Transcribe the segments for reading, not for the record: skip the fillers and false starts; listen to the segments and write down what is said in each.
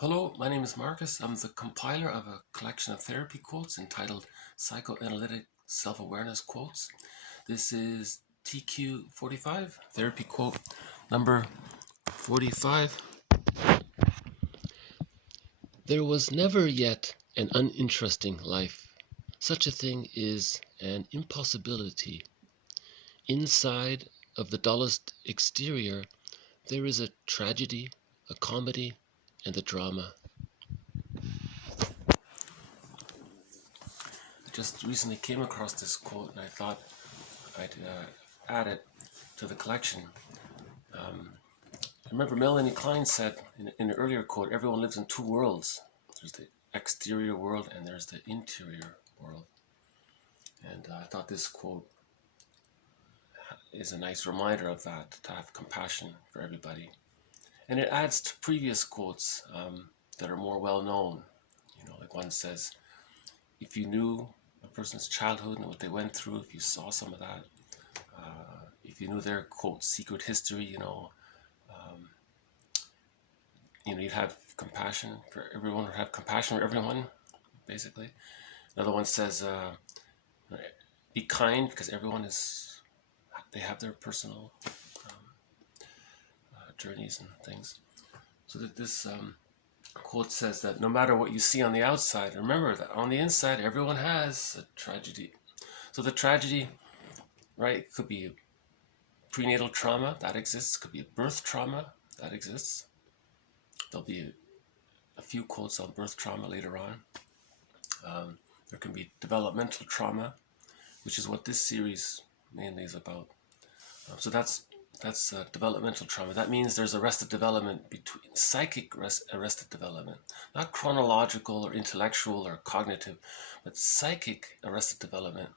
Hello, my name is Marcus. I'm the compiler of a collection of therapy quotes entitled Psychoanalytic Self-Awareness Quotes. This is TQ 45, therapy quote number 45. There was never yet an uninteresting life. Such a thing is an impossibility. Inside of the dullest exterior, there is a tragedy, a comedy, and a drama. I just recently came across this quote and I thought I'd add it to the collection. I remember Melanie Klein said in an earlier quote, everyone lives in two worlds. There's the exterior world and there's the interior world. And I thought this quote is a nice reminder of that, to have compassion for everybody. And it adds to previous quotes that are more well known. Like one says, if you knew a person's childhood and what they went through, if you saw some of that, if you knew their, quote, secret history, you'd have compassion for everyone, or have compassion for everyone, basically. Another one says, be kind, because everyone they have their personal journeys and things. So that this quote says that no matter what you see on the outside, remember that on the inside, everyone has a tragedy. So the tragedy, right, could be prenatal trauma, that exists. Could be a birth trauma, that exists. There'll be a few quotes on birth trauma later on. There can be developmental trauma, which is what this series mainly is about. So that's developmental trauma. That means there's arrested development between psychic arrested development, not chronological or intellectual or cognitive, but psychic arrested development.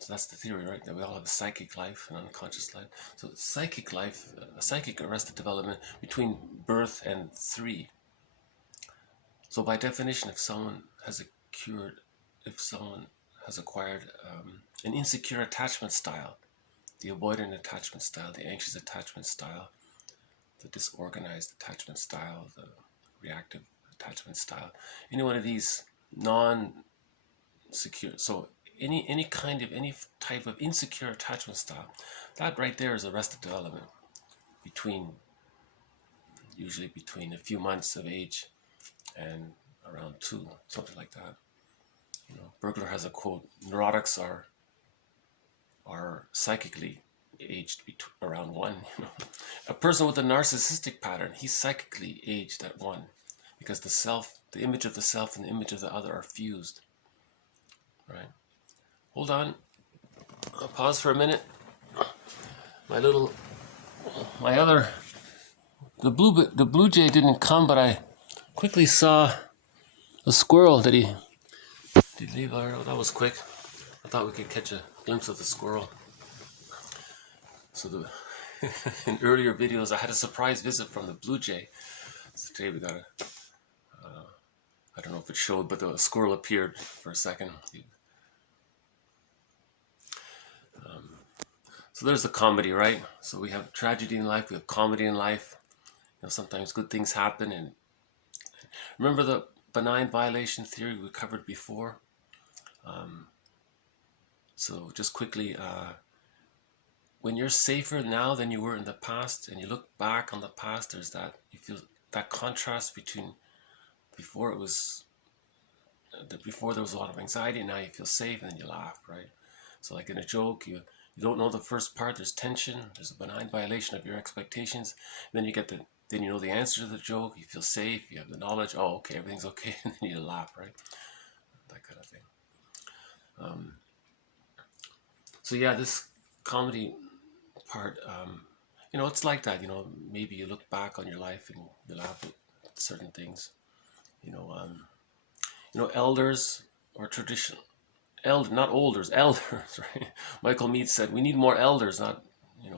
So that's the theory, right? That we all have a psychic life, an unconscious life. So psychic life, a psychic arrested development between birth and 3. So by definition, if someone has acquired an insecure attachment style, the avoidant attachment style, the anxious attachment style, the disorganized attachment style, the reactive attachment style, any one of these non-secure, so any type of insecure attachment style, that right there is arrested development usually between a few months of age and around 2, something like that. Bergler has a quote: neurotics are psychically aged around 1. A person with a narcissistic pattern, he's psychically aged at 1, because the image of the self and the image of the other are fused. Right? Hold on. I'll pause for a minute. The blue jay didn't come, but I quickly saw a squirrel. Did he leave? That was quick. I thought we could catch a glimpse of the squirrel. So in earlier videos, I had a surprise visit from the blue jay. So today we got I don't know if it showed, but the squirrel appeared for a second. So there's the comedy, right? So we have tragedy in life, we have comedy in life. Sometimes good things happen. And remember the benign violation theory we covered before? So just quickly, when you're safer now than you were in the past, and you look back on the past, there's you feel that contrast between before there was a lot of anxiety, and now you feel safe, and then you laugh, right? So like in a joke, you don't know the first part, there's tension, there's a benign violation of your expectations, and then then you know the answer to the joke, you feel safe, you have the knowledge, oh, okay, everything's okay, and then you laugh, right? That kind of thing. So yeah, this comedy part, it's like that. Maybe you look back on your life and you laugh at certain things. Elders or tradition. Not olders, elders, right? Michael Mead said, we need more elders, not,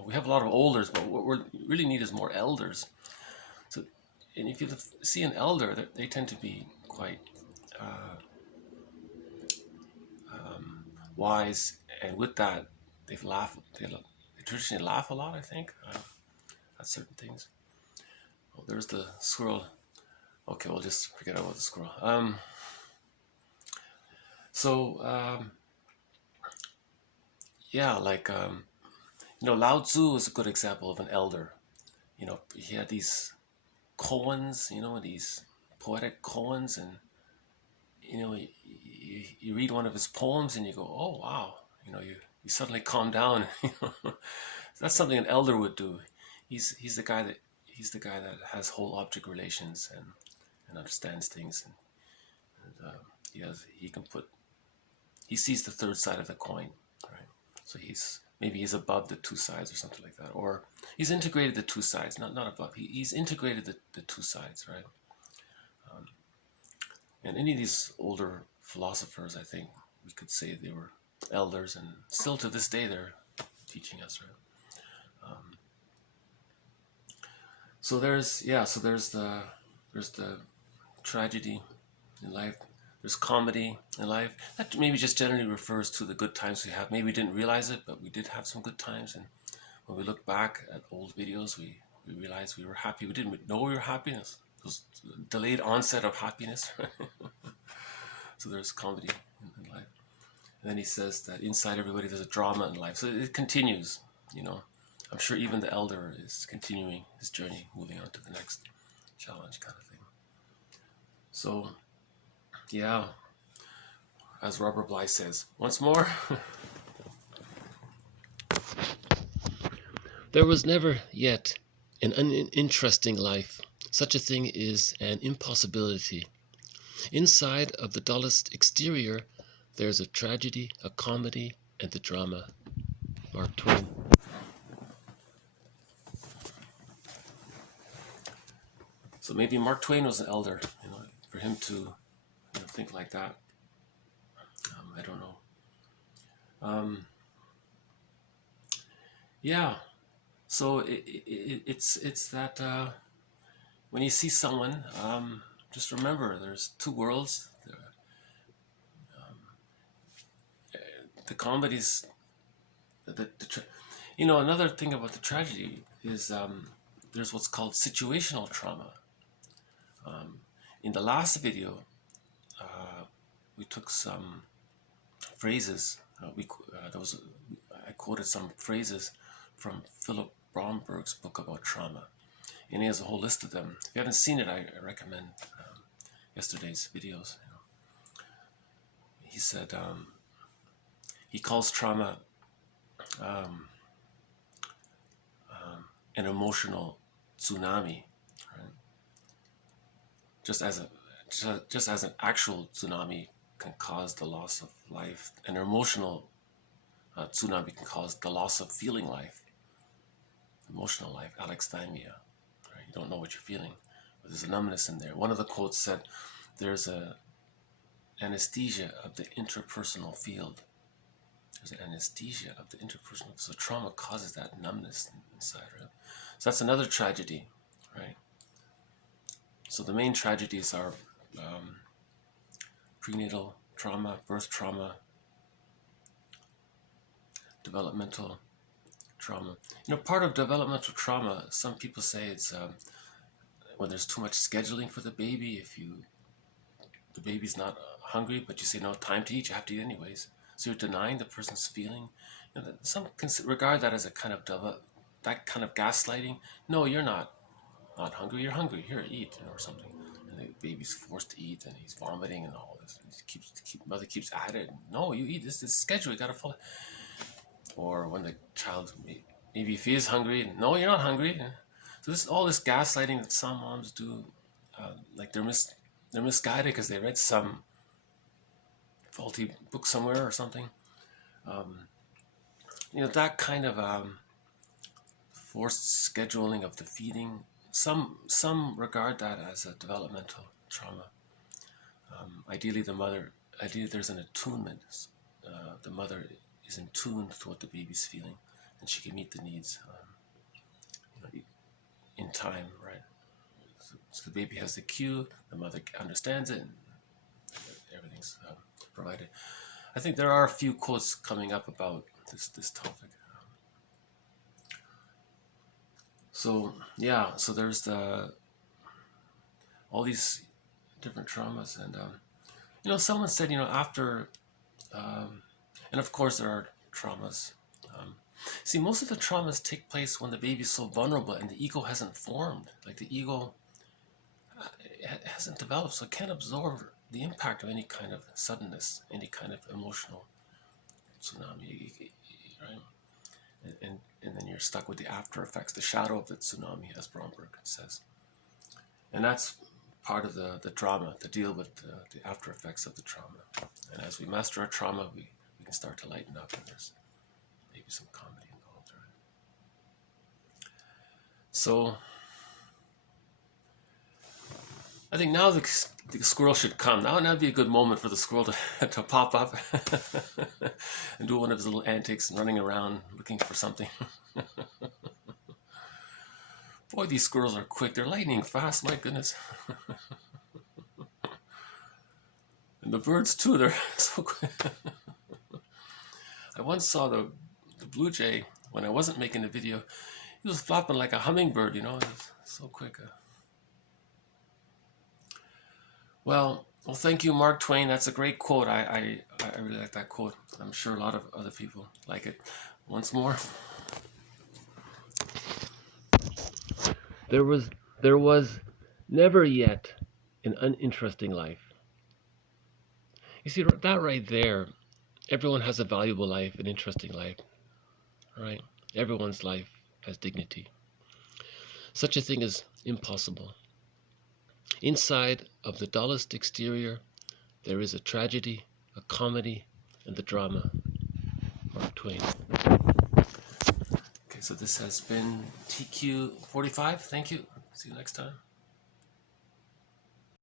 we have a lot of olders, but what we really need is more elders. So, and if you see an elder, they tend to be quite wise, and with that, they traditionally laugh a lot, I think, at certain things. Oh, there's the squirrel. Okay, we'll just forget about the squirrel. So yeah, like Lao Tzu is a good example of an elder. He had these koans, these poetic koans, and you read one of his poems and you go, oh wow, you suddenly calm down. That's something an elder would do. He's the guy that has whole object relations and understands things, and he sees the third side of the coin, right? So he's above the two sides or something like that, or he's integrated the two sides, not above. He's integrated the two sides, right? And any of these older philosophers, I think we could say they were elders, and still to this day they're teaching us, right? So there's the tragedy in life. There's comedy in life. That maybe just generally refers to the good times we have. Maybe we didn't realize it, but we did have some good times. And when we look back at old videos, we realized we were happy. We didn't know we were happy. It was delayed onset of happiness. So there's comedy in life. And then he says that inside everybody there's a drama in life. So it continues, I'm sure even the elder is continuing his journey, moving on to the next challenge kind of thing. So, yeah, as Robert Bly says, once more, there was never yet an uninteresting life. Such a thing is an impossibility. Inside of the dullest exterior, there's a tragedy, a comedy, and the drama. Mark Twain. So maybe Mark Twain was an elder, for him to think like that. I don't know. Yeah. So it's that when you see someone, just remember there's two worlds. The comedies, another thing about the tragedy is there's what's called situational trauma. In the last video, we took some phrases. I quoted some phrases from Philip Bromberg's book about trauma, and he has a whole list of them. If you haven't seen it, I recommend yesterday's videos. He said he calls trauma an emotional tsunami, right? Just as an actual tsunami can cause the loss of life, an emotional tsunami can cause the loss of feeling life, emotional life, alexithymia. Right? You don't know what you're feeling, but there's a numbness in there. One of the quotes said, "There's a anesthesia of the interpersonal field." There's an anesthesia of the interpersonal. So trauma causes that numbness inside, right? So that's another tragedy, right? So the main tragedies are prenatal trauma, birth trauma, developmental trauma. Part of developmental trauma, some people say it's when there's too much scheduling for the baby. The baby's not hungry, but you say no time to eat, you have to eat anyways. So you're denying the person's feeling. Some regard that as a kind of that kind of gaslighting. No, you're not hungry. You're hungry. Here, eat, or something. And the baby's forced to eat, and he's vomiting and all this. And mother keeps at it. No, you eat. This is schedule. You gotta follow. Or when the child maybe if he is hungry, no, you're not hungry. So all this gaslighting that some moms do, like they're misguided because they read some faulty book somewhere or something. That kind of forced scheduling of the feeding. Some regard that as a developmental trauma. Ideally, there's an attunement. The mother is in tune to what the baby's feeling, and she can meet the needs in time, right? So the baby has the cue, the mother understands it, and everything's provided. I think there are a few quotes coming up about this topic. So there's the all these different traumas. And someone said, after, and of course there are traumas. See, most of the traumas take place when the baby's so vulnerable and the ego hasn't formed. Like the ego hasn't developed, so it can't absorb the impact of any kind of suddenness, any kind of emotional tsunami, right? And then you're stuck with the after effects, the shadow of the tsunami, as Bromberg says. And that's part of the trauma, to deal with the after effects of the trauma. And as we master our trauma, we can start to lighten up, and there's maybe some comedy involved, right? So I think now the squirrel should come. Now would be a good moment for the squirrel to pop up and do one of his little antics and running around looking for something. Boy, these squirrels are quick. They're lightning fast, my goodness. And the birds too, they're so quick. I once saw the blue jay when I wasn't making the video. He was flopping like a hummingbird, It was so quick. Well, thank you, Mark Twain. That's a great quote. I really like that quote. I'm sure a lot of other people like it. Once more. There was never yet an uninteresting life. You see, that right there, everyone has a valuable life, an interesting life, right? Everyone's life has dignity. Such a thing is impossible. Inside of the dullest exterior, there is a tragedy, a comedy, and the drama. Mark Twain. Okay, so this has been TQ 45. Thank you. See you next time.